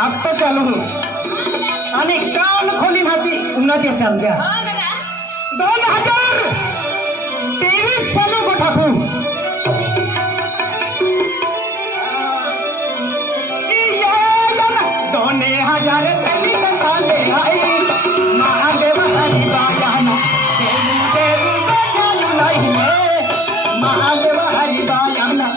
आता चालू आणि काल खोली माती उन्हाच्या चालत्या 2023 चालू को ठाकू 2023 चाले आई महादेव हरी बायाना देव चालू नहीं महादेव हरी बायाना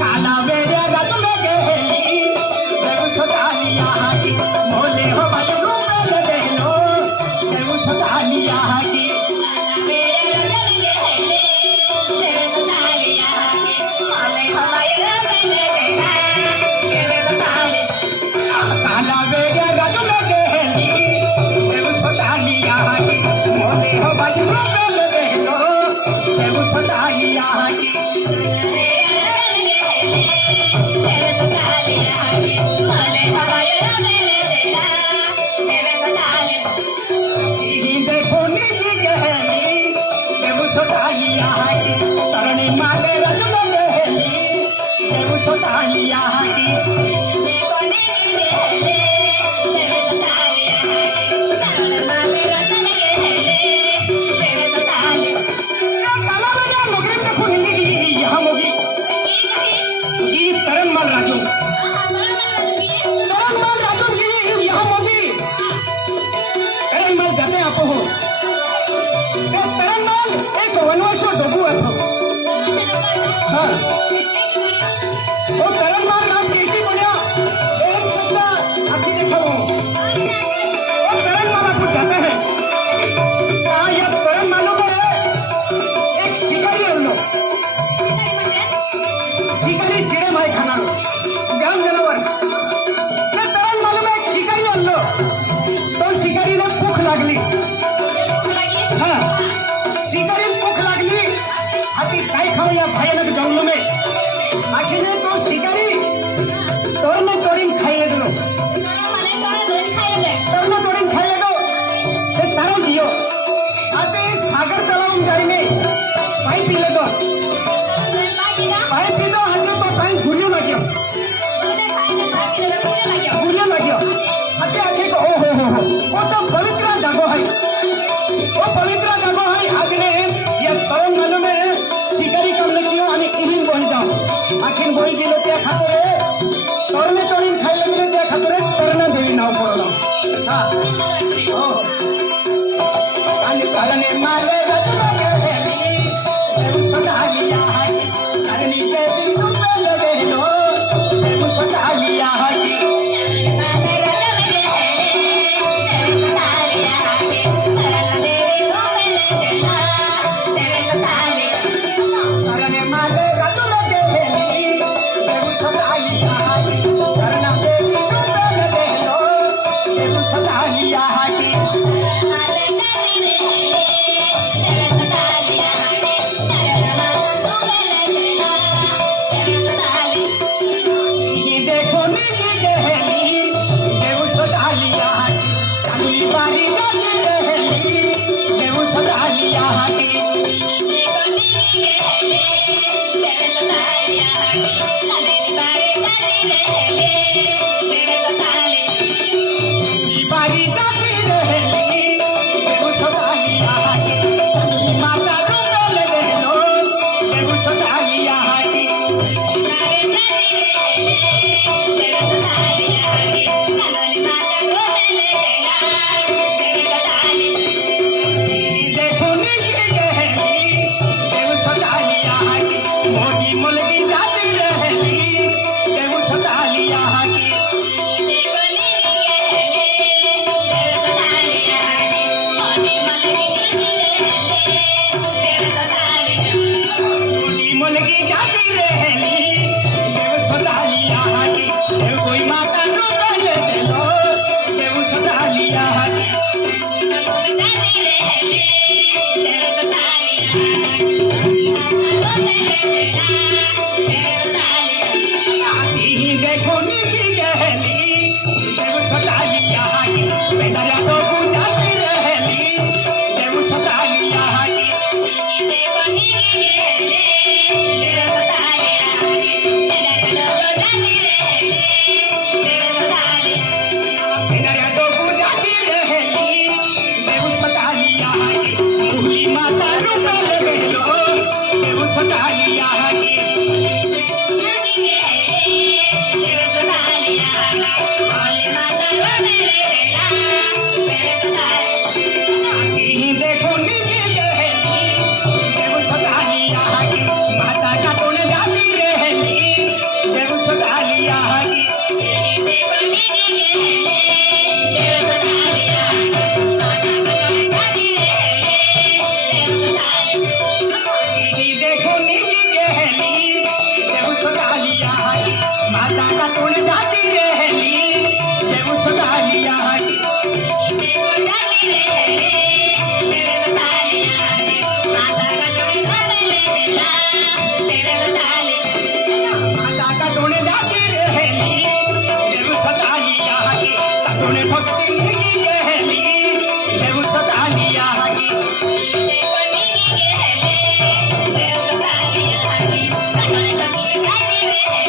काला सतालिया की भयानक जंगलों में आखिर तो शिकारी तोड़ने तोड़ी खाइए दो तोड़ने तोड़ी खाइए दो से तारो दियो आते सागर तलाव जाएंगे पानी पी ले दो पानी पी दो आते तो पानी घुरियो लगियो आते आते को ओ हो वो तो पवित्र जगह है वो पवित्र जगह है आगे ये तरंग मालूम में शिकारी कम नहीं क्यों आने इन्हीं बोल जाओ आखिर बोल दिलो क्या खाते हैं तोड़ने तोड़ी खाई लगने क्या खाते हैं करना देवी नाव पड़ो हाँ ओ आने करने माले रचना के हेली सतालिया है करनी के दिन तुम लगे लो सतालिया है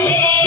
Hey!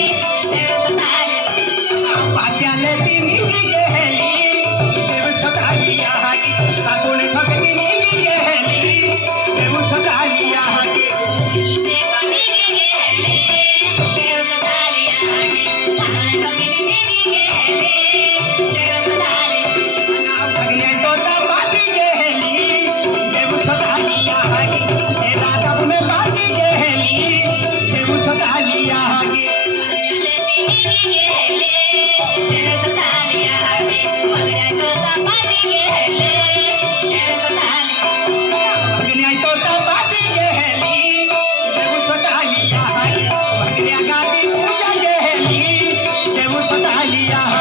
Yeah.